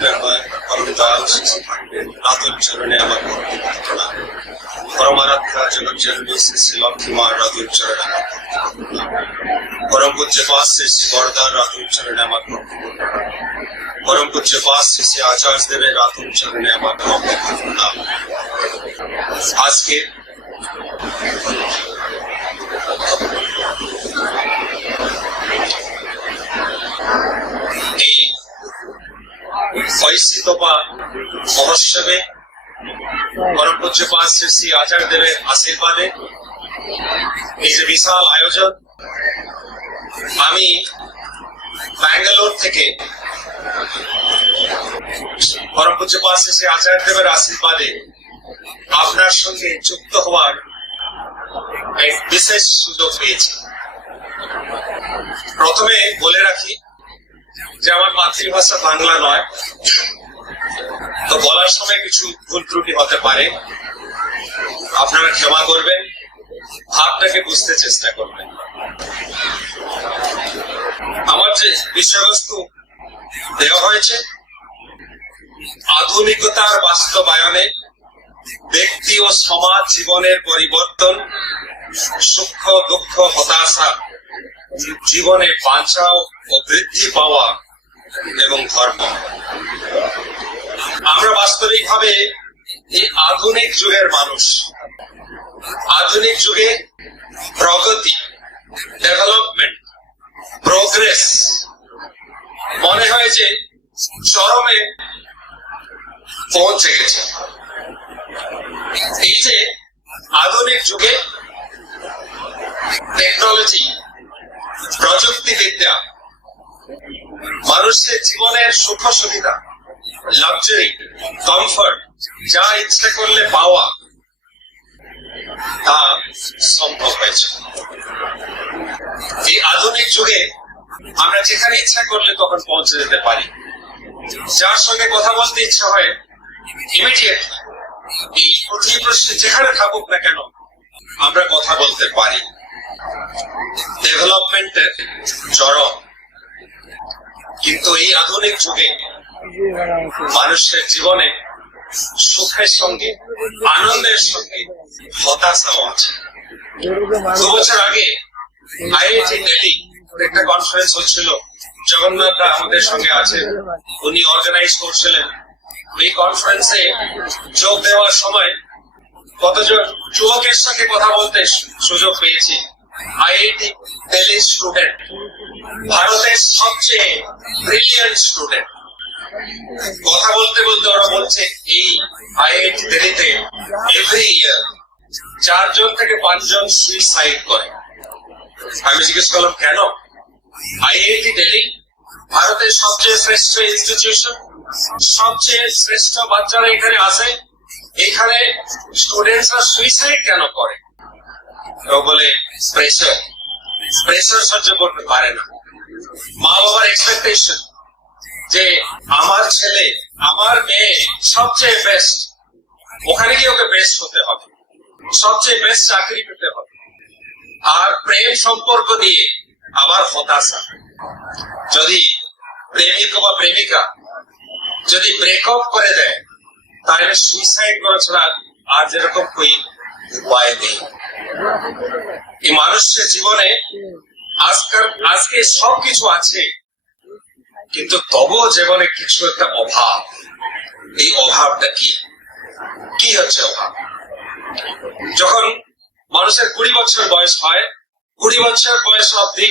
পরম দয়াল থাকবেন রাতুল চরণে আমার প্রণাম। পরমারাধ্যা জগৎ জননী শ্রী শ্রী লক্ষ্মী মা রাতুল চরণে আমার প্রণাম। পরম পূজ্য পাশ শ্রী শ্রী বরদার রাতুল চরণে আমার প্রণাম। পরম পূজ্য পাশ শ্রী শ্রী আচার্য দেবের রাতুল চরণে আমার প্রণাম। আজকে এই ঐশিতপা মহোৎসবে পরম পূজ্য পাশ শ্রী শ্রী আচার্য দেবের আশীর্বাদে এই যে বিশাল আয়োজন, আমি ব্যাঙ্গালোর থেকে পরম পূজ্য পাশ শ্রী শ্রী আচার্য দেবের আশীর্বাদে আপনার সঙ্গে যুক্ত হওয়ার এক বিশেষ সুযোগ পেয়েছি। প্রথমে বলে রাখি যে আমার মাতৃভাষা বাংলা নয়, তো বলার সময় কিছু ভুল ত্রুটি হতে পারে, আপনারা ক্ষমা করবেন, ভাবটাকে বুঝতে চেষ্টা করবেন। আমার যে বিষয়বস্তু দেওয়া হয়েছে, আধুনিকতার বাস্তবায়নে ব্যক্তি ও সমাজ জীবনের পরিবর্তন, সুখ দুঃখ হতাশা, জীবনে বাঁচাও ও বৃদ্ধি পাওয়া এবং ধর্ম। আমরা বাস্তবিকভাবে এই আধুনিক যুগের মানুষ। আধুনিক যুগে প্রগতি, ডেভেলপমেন্ট, প্রোগ্রেস মনে হয় যে চরমে পৌঁছে গেছে। এই যে আধুনিক যুগে টেকনোলজি, প্রযুক্তিবিদ্যা মানুষের জীবনের সুখ সুবিধা, লাক্সারি, কমফর্ট যা ইচ্ছা করলে পাওয়া তা সম্ভব হয়েছে। এই আধুনিক যুগে আমরা যেখানে ইচ্ছা করলে তখন পৌঁছে যেতে পারি। যার সঙ্গে কথা বলতে ইচ্ছা হয় ইমিডিয়েট এই পৃথিবী পৃষ্ঠে যেখানে থাকুক না কেন আমরা কথা বলতে পারি। ডেভেলপমেন্টের চরম। কিন্তু এই আধুনিক যুগে মানুষের জীবনে সুখের সঙ্গে, আনন্দের সঙ্গে হতাশাও আছে। 2 বছর আগে আইআইটি দিল্লি একটা কনফারেন্স হচ্ছিল, জগন্নাথ দা আমাদের সঙ্গে আছেন, উনি অর্গানাইজ করছিলেন। এই কনফারেন্সে যোগ দেওয়ার সময় কতজন যুবকের সঙ্গে কথা বলতে সুযোগ পেয়েছি। আইআইটি দিল্লি স্টুডেন্ট, ভারতের সবচেয়ে ব্রিলিয়ান্ট স্টুডেন্ট। কথা বলতে বলতে ওরা বলছে এই আইআইটি দিল্লিতে এভরি ইয়ার 4 জন থেকে 5 জন সুইসাইড করে। আমি জিজ্ঞেস করলাম কেন? আইআইটি দিল্লি ভারতের সবচেয়ে শ্রেষ্ঠ ইনস্টিটিউশন, সবচেয়ে শ্রেষ্ঠ বাচ্চারা এখানে আসে, এখানে স্টুডেন্টসরা সুইসাইড কেন করে? ও বলে প্রেসার সহ্য করতে পারে না। মা বাবার এক্সপেকটেশন যে আমার ছেলে, আমার মেয়ে সবচেয়ে বেস্ট, ওখানে গিয়ে ওকে বেস্ট হতে হবে, সবচেয়ে বেস্ট চাকরি পেতে হবে। আর প্রেম সম্পর্ক দিয়ে আবার হতাশা। যদি প্রেমিক বা প্রেমিকা যদি ব্রেকআপ করে দেয় তাহলে সুইসাইড করা ছাড়া আর যেরকম কোই উপায় নেই। এই মানুষের জীবনে আজকে সবকিছু আছে, কিন্তু তবুও জীবনে কিছু একটা অভাব। এই অভাবটা কি হচ্ছে অভাব? যখন মানুষের 20 বছর বয়স হয়, 20 বছর বয়স অবধি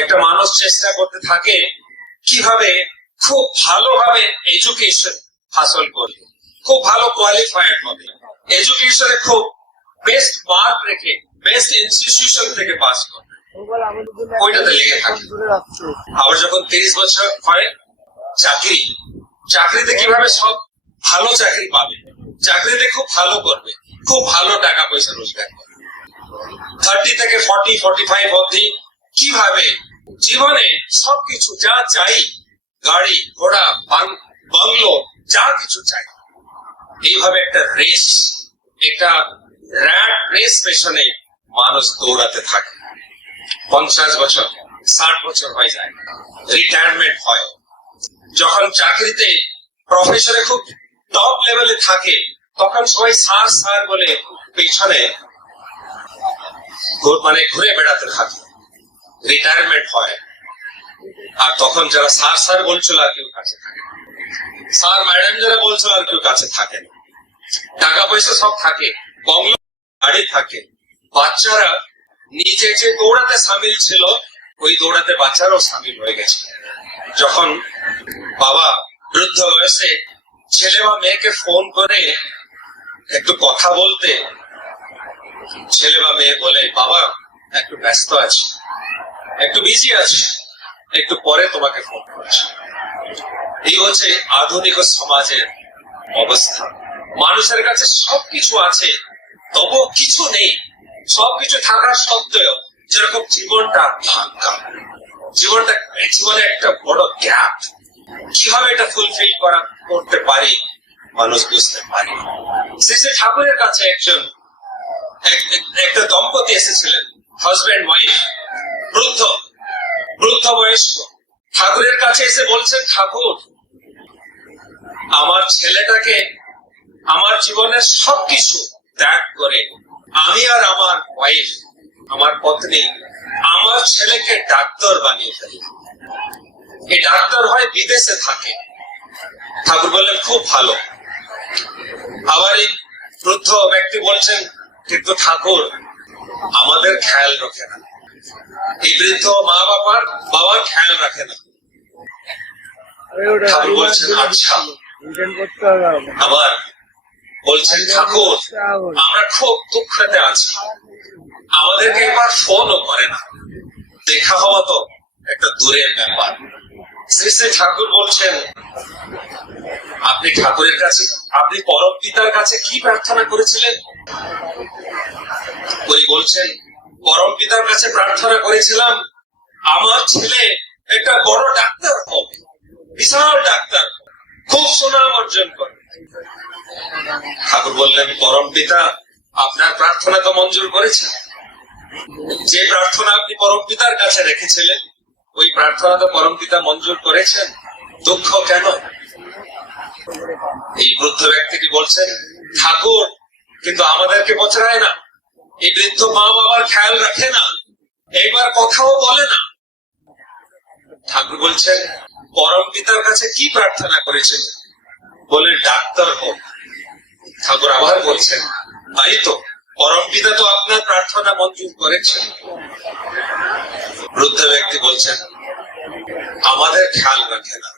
একটা মানুষ চেষ্টা করতে থাকে কিভাবে খুব ভালোভাবে এডুকেশন হাসিল করবে, খুব ভালো কোয়ালিফাইড হবে, এডুকেশনে খুব বেস্ট মার্ক রেখে বেস্ট ইনস্টিটিউশন থেকে পাস করবে, ওইটাতে লেগে থাকে। আবার যখন 30 বছর হয়, চাকরিতে কিভাবে সব ভালো চাকরি পাবে, চাকরিতে খুব ভালো করবে, খুব ভালো টাকা পয়সা রোজগার করবে। 30 থেকে 40, 45 অবধি কিভাবে জীবনে সবকিছু যা চাই, গাড়ি ঘোড়া বাংলো যা কিছু চাই, এইভাবে একটা রেস, একটা র্যাট রেস পেছনে মানুষ দৌড়াতে থাকে। 50 বছর 60 বছর হয়ে যায়, রিটায়ারমেন্ট হয়, যখন চাকরিতে প্রফেশনে খুব টপ লেভেলে থাকে তখন সবাই স্যার স্যার বলে পেছনে মানে ঘুরে বেড়াতে থাকে, রিটায়ারমেন্ট হয়। আর তখন যারা স্যার স্যার বলছিল আর কেউ কাছে থাকে না, স্যার ম্যাডাম যারা বলছিল আর কেউ কাছে থাকে না। টাকা পয়সা সব থাকে, বংলো গাড়ি থাকে, বাচ্চারা নিজে যে দৌড়াতে সামিল ছিল ওই দৌড়াতে বাচ্চারাও সামিল হয়ে গেছে। যখন বাবা বৃদ্ধ বয়সে ছেলে বা মেয়েকে ফোন করে একটু কথা বলতে, ছেলে বা মেয়ে বলে বাবা একটু ব্যস্ত আছে, একটু বিজি আছে, একটু পরে তোমাকে ফোন করছি। এই হচ্ছে আধুনিক সমাজের অবস্থা। মানুষের কাছে সবকিছু আছে তবু কিছু নেই, সবকিছু থাকার সত্ত্বেও যেরকম জীবনটা ফাঁকা, জীবনে একটা বড় গ্যাপ। কিভাবে এটা ফুলফিল করতে পারি মানুষ বুঝতে পারি। শ্রী শ্রী ঠাকুরের কাছে একটা দম্পতি এসেছিলেন, হাজব্যান্ড ওয়াইফ, বৃদ্ধ বয়স্ক। ঠাকুরের কাছে এসে বলছেন, ঠাকুর আমার ছেলেটাকে আমার জীবনের সবকিছু ত্যাগ করে আমি আর আমার ওয়াইফ, আমার পত্নী, আমার ছেলেকে ডাক্তার বানিয়ে ফেলি। এই ডাক্তার হয় বিদেশে থাকে। ঠাকুর বললেন খুব ভালো। আবার এই বৃদ্ধ ব্যক্তি বলছেন, কিন্তু ঠাকুর আমাদের খেয়াল রাখে না, এই বৃদ্ধ বাবার খেয়াল রাখে না। ঠাকুর বলছেন আচ্ছা। আবার বলছেন, ঠাকুর আমরা খুব দুঃখেতে আছি, আমাদেরকে একবার ফোনও করে না, দেখা হওয়া তো একটা দূরের ব্যাপার। শ্রী শ্রী ঠাকুর বলছেন, আপনি ঠাকুরের কাছে, আপনি পরম পিতার কাছে কি প্রার্থনা করেছিলেন? উনি বলছেন, পরম পিতার কাছে প্রার্থনা করেছিলাম আমার ছেলে একটা বড় ডাক্তার হবে, বিশাল ডাক্তার, খুব সুনাম অর্জন করে। ঠাকুর বললেন, পরম পিতা আপনার প্রার্থনা তো মঞ্জুর করেছেন, যে প্রার্থনা আপনি পরম পিতার কাছে রেখেছিলেন ওই প্রার্থনা তো পরম পিতা মঞ্জুর করেছেন, দুঃখ কেন? এই বৃদ্ধ ব্যক্তিটি বলছেন, ঠাকুর কিন্তু আমাদেরকে বোঝায় না, এই বৃদ্ধ মা বাবার খেয়াল রাখে না, এইবার কথাও বলে না। ঠাকুর বলছেন, পরম পিতার কাছে কি প্রার্থনা করেছেন? বলে ডাক্তার হোক। ঠাকুর আবার বলছেন, তাই তো, পরম পিতা তো আপনার প্রার্থনা মঞ্জুর করেছেন। বৃদ্ধ ব্যক্তি বলছেন, আমাদের খেয়াল রাখে না।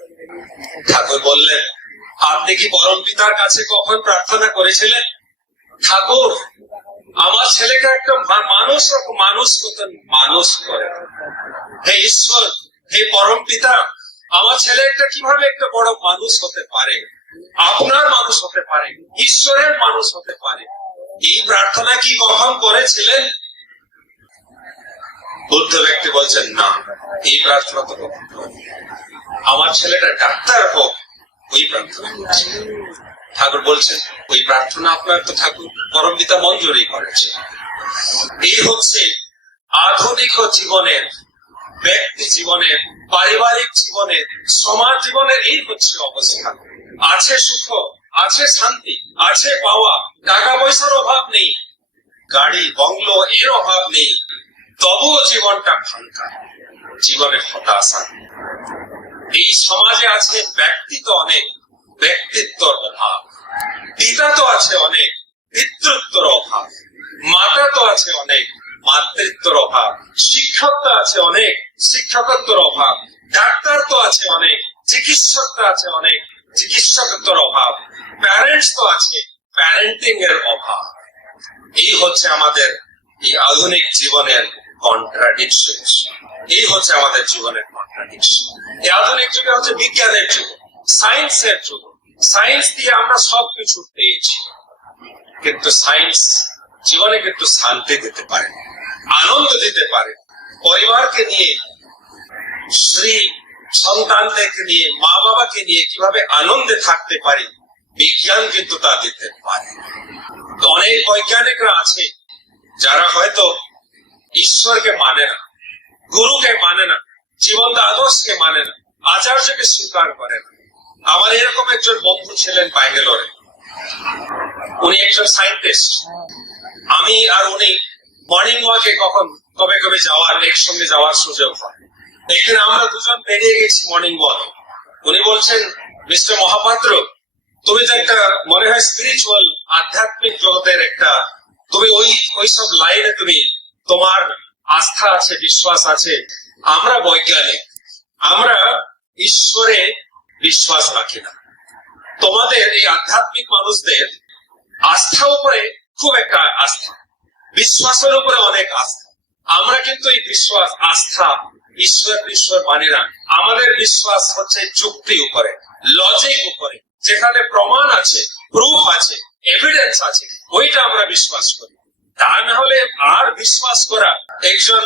ঠাকুর বললেন, আপনি কি পরম পিতার কাছে কখন প্রার্থনা করেছিলেন? ঠাকুর আমার ছেলেকে একটা মানুষ করে। হে ঈশ্বর, হে পরম পিতা, আমার ছেলে একটা কিভাবে একটা বড় মানুষ হতে পারে, আপনার মানুষ হতে পারে, ঈশ্বরের মানুষ হতে পারে, এই প্রার্থনা কি কখন করেছিলেন? বুদ্ধ ব্যক্তি বলছেন, না, এই প্রার্থনা তো কখন করেনি। আমার ছেলেটা ডাক্তার হোক ওই প্রার্থনা করছে। ঠাকুর বলছেন, ওই প্রার্থনা আপনার তো ঠাকুর পরম পিতা মঞ্জুরই করেছে। এই হচ্ছে আধুনিক জীবনের, ব্যক্তি জীবনের, পারিবারিক জীবনের, সমাজ জীবনের এই হচ্ছে অবস্থা। আছে সুখ, আছে শান্তি, আছে পাওয়া, টাকা পয়সার অভাব নেই, গাড়ি বংলো এর অভাব নেই, তবুও জীবনটা ফাঁকা, জীবনে হতাশা। এই সমাজে আছে ব্যক্তি তো অনেক, ব্যক্তিত্বর অভাব, পিতা তো আছে অনেক, পিতৃত্বর অভাব, মাতা তো আছে অনেক, মাতৃত্বর অভাব, শিক্ষক তো আছে অনেক, শিক্ষকত্বর অভাব, ডাক্তার তো আছে অনেক, চিকিৎসক তো আছে অনেক, চিকিৎসকত্বর অভাব, প্যারেন্টস তো আছে, প্যারেন্টিং এর অভাব। এই হচ্ছে আমাদের এই আধুনিক জীবনের কন্ট্রাডিকশন। এই হচ্ছে আমাদের জীবনের কন্ট্রাডিকশন। এই আধুনিক যুগে হচ্ছে বিজ্ঞানের যুগ, সায়েন্সের যুগ। সায়েন্স দিয়ে আমরা সবকিছু পেয়েছি, কিন্তু সায়েন্স জীবনে কিন্তু শান্তি দিতে পারে, আনন্দ দিতে পারে। পরিবারকে নিয়ে, স্ত্রী সন্তানদেরকে নিয়ে, মা বাবাকে নিয়ে কিভাবে আনন্দে থাকতে পারি, বিজ্ঞান কিন্তু তা দিতে পারে। অনেক বৈজ্ঞানিকরা আছে যারা হয়তো ঈশ্বরকে মানে না, গুরুকে মানে না, জীবন্ত আদর্শকে মানে না, আচার্যকে স্বীকার করে না, আমার এরকম একজন বন্ধু ছিলেন ব্যাঙ্গালোরে, উনি একজন সায়েন্টিস্ট। আমি আর উনি মর্নিং ওয়াকে কবে কবে যাওয়ার একসঙ্গে যাওয়ার সুযোগ হয়। এখানে আমরা দুজন বেরিয়ে গেছি মর্নিং ওয়াক। উনি বলছেন, মিস্টার মহাপাত্র, তুমি তো একটা মনে হয় স্পিরিচুয়াল আধ্যাত্মিক জগতের একটা, তুমি ওই সব লাইনে তুমি তোমার আস্থা আছে, বিশ্বাস আছে। আমরা বৈজ্ঞানিক, আমরা ঈশ্বরে বিশ্বাস রাখি না। তোমাদের এই আধ্যাত্মিক মানুষদের আস্থার উপরে খুব একটা আস্থা, বিশ্বাসের উপরে অনেক আস্থা। আমরা কিন্তু এই বিশ্বাস, আস্থা, ঈশ্বর মানি না। আমাদের বিশ্বাস হচ্ছে যুক্তি উপরে, লজিক উপরে, যেখানে প্রমাণ আছে, প্রুফ আছে, এভিডেন্স আছে, ওইটা আমরা বিশ্বাস করি। তা না হলে আর বিশ্বাস করা একজন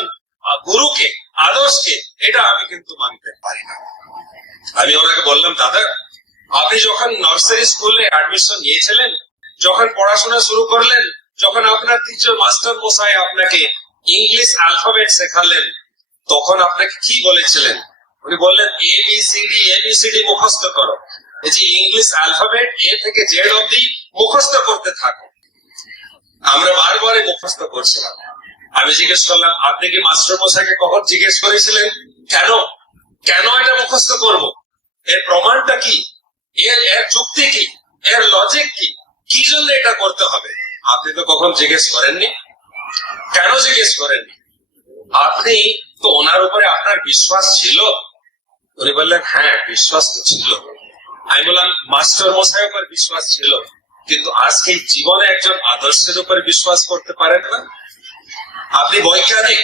গুরুকে, আদর্শকে, এটা আমি কিন্তু মানতে পারি না। আমি ওনাকে বললাম, দাদা, আপনি যখন নার্সারি স্কুলে অ্যাডমিশন নিয়েছিলেন, যখন পড়াশোনা শুরু করলেন, যখন আপনার টিচার মাস্টার মশাই আপনাকে ইংলিশ অ্যালফাবেট শেখালেন, তখন আপনাকে কি বলেছিলেন? উনি বললেন, এবিসিডি মুখস্থ করো। এই যে ইংলিশ অ্যালফাবেট এ থেকে জেড অব্দি মুখস্থ করতে থাকো। আমরা বারবার মুখস্থ করছিলাম। আমি জিজ্ঞেস করলাম, আপনি কি মাস্টার মশাইকে কখন জিজ্ঞেস করেছিলেন কেন এটা মুখস্থ করব? এর প্রমাণটা কি? এর যুক্তি কি? এর লজিক কি? কি জন্য এটা করতে হবে? আপনি তো কখন জিজ্ঞেস করেননি। কেন জিজ্ঞেস করেননি? আপনি তো ওনার উপরে আপনার বিশ্বাস ছিল। উনি বললেন, হ্যাঁ, বিশ্বাস তো ছিল। আমি বললাম, মাস্টার মশাইয়ের উপর বিশ্বাস ছিল, কিন্তু আজকে জীবনে একজন আদর্শের উপরে বিশ্বাস করতে পারেন না। আপনি বৈজ্ঞানিক,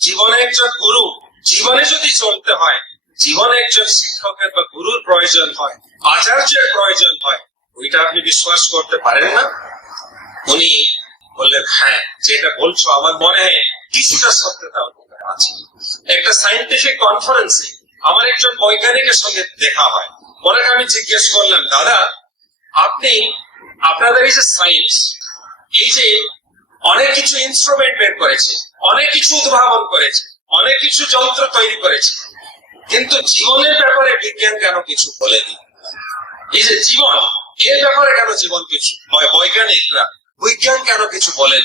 জীবনে একজন গুরু, জীবনে যদি চলতে হয়, জীবনে একজন শিক্ষকের বা গুরুর প্রয়োজন হয়, আচার্যের প্রয়োজন হয়, ওইটা আপনি বিশ্বাস করতে পারেন না। উনি বললেন, হ্যাঁ, যেটা বলছো আমার মনে হয় কিছুটা সত্যতা আছে। একটা সায়েন্টিফিক কনফারেন্সে আমার একজন বৈজ্ঞানিকের সঙ্গে দেখা হয়। ওনাকে আমি জিজ্ঞেস করলাম, দাদা, আপনি আপনাদের এই যে সায়েন্স, এই যে অনেক কিছু ইনস্ট্রুমেন্ট বের করেছে, অনেক কিছু উদ্ভাবন করেছে, অনেক কিছু যন্ত্র তৈরি করেছে, কিন্তু জীবনের ব্যাপারে বিজ্ঞান কেন কিছু বলেনি? এই যে জীবন, এর ব্যাপারে কেন জীবন কিছু, বৈজ্ঞানিকরা, বিজ্ঞান কেন কিছু বলেন?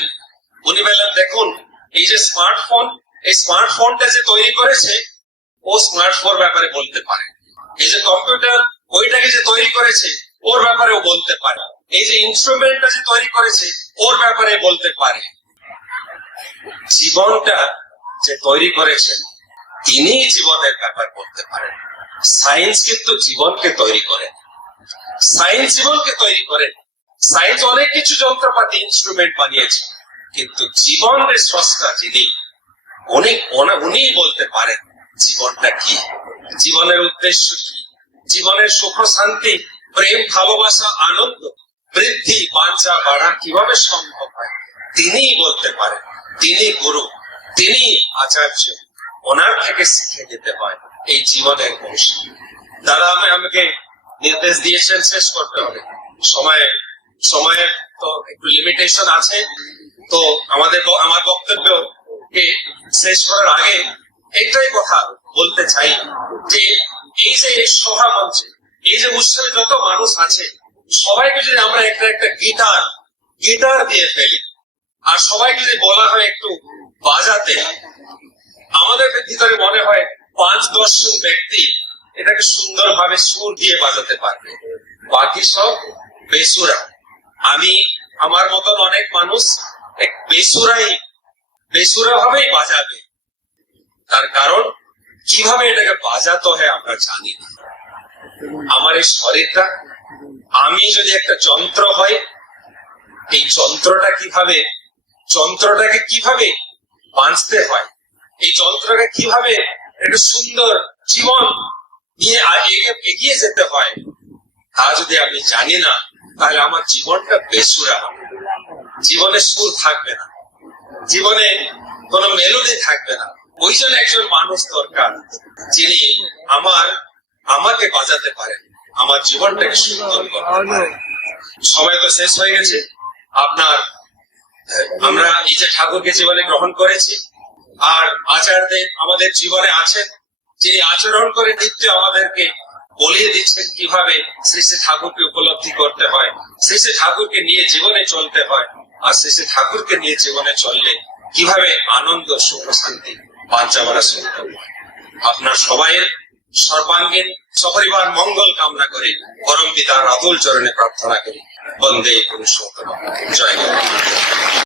উনি বললেন, দেখুন, এই যে স্মার্টফোন, এই স্মার্টফোনটা যে তৈরি করেছে, ও স্মার্টফোন ব্যাপারে বলতে পারে। এই যে কম্পিউটার, ওইটাকে যে তৈরি করেছে, ওর ব্যাপারে ও বলতে পারে। এই যে ইনস্ট্রুমেন্টটা যে তৈরি করেছে, ওর ব্যাপারে বলতে পারে। জীবনটা যে তৈরি করেছেন, তিনি জীবনের ব্যাপার বলতে পারেন। সায়েন্স কিন্তু জীবনকে তৈরি করে, সায়েন্স জীবনকে তৈরি করে। সায়েন্স অনেক কিছু যন্ত্রপাতি, ইনস্ট্রুমেন্ট বানিয়েছে, কিন্তু জীবনের স্রষ্টা যিনি, উনি বলতে পারেন জীবনটা কি, জীবনের উদ্দেশ্য কি, জীবনের সুখ শান্তি, প্রেম, ভালোবাসা, আনন্দ, বৃদ্ধি, বাঞ্ছা, বাড়া কিভাবে সম্ভব হয়, তিনিই বলতে পারেন। তিনি গুরু, তিনি আচার্য, ওনার থেকে শিখে যেতে হয় এই জীবনের কৌশল। দাদা আমাকে নির্দেশ দিয়েছেন শেষ করতে হবে, সময়ের তো একটু লিমিটেশন আছে। তো আমার বক্তব্যকে শেষ করার আগে একটাই কথা বলতে চাই, যে এই যে সভা মঞ্চে, এই যে উৎসবে যত মানুষ আছে, সবাইকে যদি আমরা একটা গিটার দিয়ে ফেলি, আর সবাইকে যদি বলা হয় একটু বাজাতে, আমাদের ভিতরে মনে হয় 5-10 জন ব্যক্তি এটাকে সুন্দরভাবে সুর দিয়ে বাজাতে পারবে, বাকি সব বেসুরা। আমার মতন অনেক মানুষ বেসুরা ভাবেই বাজাবে। তার কারণ, কিভাবে এটাকে বাজাতে হয় আমরা জানি না। আমার এই শরীরটা, আমি যদি একটা যন্ত্র হয়, এই যন্ত্রটাকে কিভাবে বাঁচতে হয়, এই যন্ত্রকে কিভাবে একটা সুন্দর জীবন নিয়ে এগিয়ে যেতে হয়, তা যদি আমি জানি না, তাহলে আমার জীবনটা বেসুরা হবে। জীবনে সুর থাকবে না, জীবনে কোনো মেলোডি থাকবে না। ওই জন্য একজন মানুষ দরকার, যিনি আমাকে বাজাতে পারেন, আমার জীবনটাকে সুন্দর করতে পারেন। সময় তো শেষ হয়ে গেছে। আমরা এই যে ঠাকুরকে জীবনে গ্রহণ করেছি, আর আচার্যদেব আমাদের জীবনে আছেন, যিনি আচরণ করে নিত্য আমাদেরকে বলিয়ে দিচ্ছেন কিভাবে শ্রী শ্রী ঠাকুরকে উপলব্ধি করতে হয়, শ্রী শ্রী ঠাকুরকে নিয়ে জীবনে চলতে হয়, আর শ্রী শ্রী ঠাকুরকে নিয়ে জীবনে চললে কিভাবে আনন্দ সুখ শান্তি বাঞ্ছা করা সম্ভব। আপনার সবাইয়ের সর্বাঙ্গীন সপরিবার মঙ্গল কামনা করে পরম পিতার আতুল চরণে প্রার্থনা করি। বন্দে পুরুষোত্তম। জয় গুরু।